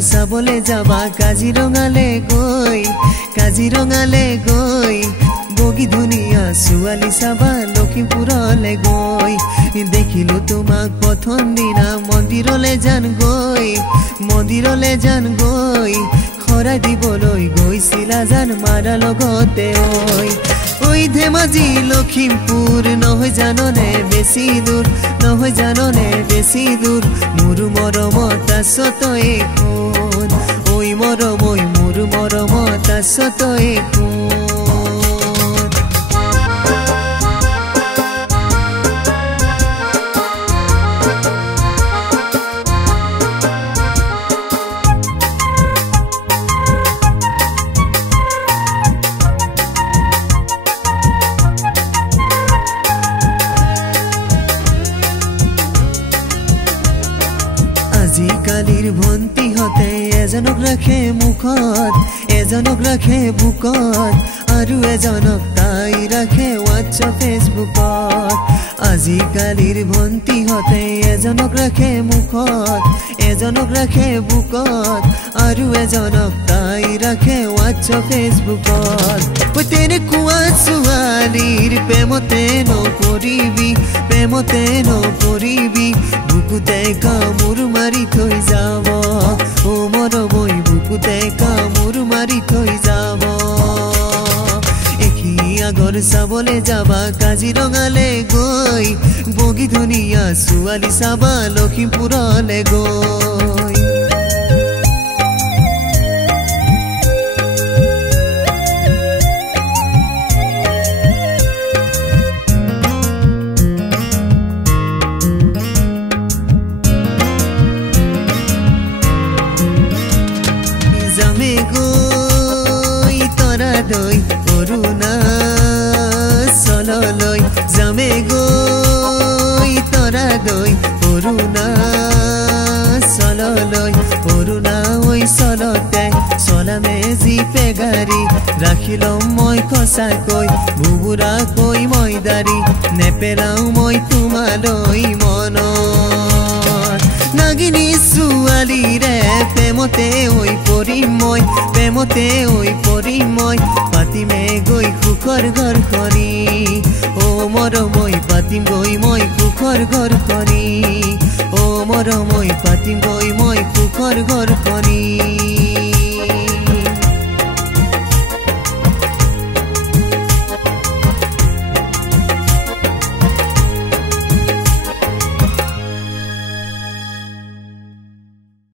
চাবলে যাবা কাজিৰঙালে গৈ বগী ধুনীয়া ছোৱালী চাবা লখিমপুৰলে গৈ দেখিলো তোমাক প্ৰথম দিনা মন্দিৰলে যান গৈ খৰাই দিবলৈ গৈছিলা জান মাৰা লগতে ঐ ধেমাজি লখিমপুৰ নহয় জাননে বেছি দূৰ মোৰ মৰমত আছ তই কোন ঐ মৰম ঐ মোৰ মৰমত আছ তই কোন আজিকালিৰ ভণ্টিহঁতে এজনক ৰাখে মুখত এজনক ৰাখে বুকত আৰু এজনক তাই ৰাখে হোৱাটছআপ ফেচবুকত আজিকালিৰ ভণ্টিহঁতে এজনক ৰাখে মুখত এজনক ৰাখে বুকত আৰু এজনক তাই ৰাখে হোৱাটছআপ ফেচবুকত তেনেকুৱা ছোৱালীৰ প্ৰেমতে নপৰিবি বুকুতে কামোৰ মাৰি থৈ যাব ও মৰম ঐ বুকুতে কামোৰ মাৰি থৈ যাব এশিঙীয়া গড় চাবলে যাবা কাজিৰঙালে গৈ বগী ধুনীয়া ছোৱালী চাবা লখিমপুৰলে গৈ অৰুণাচললৈ যামে গৈ তৰা দৈ অৰুণাচলতে চলামে জিপে গাড়ী ৰাখি লম মই সঁচাকৈ বুবুৰাকৈ মই দাৰি নেপেলাও মই তোমালৈ মনত নাগিনী ছোৱালীৰে প্ৰেমতে পৰিম মই পাতিমে গৈ সুখৰ ঘৰখনি ও মৰম ঐ পাতিম গৈ মই সুখৰ ঘৰখনি ও মৰম ঐ পাতিম গৈ মই সুখৰ ঘৰখনি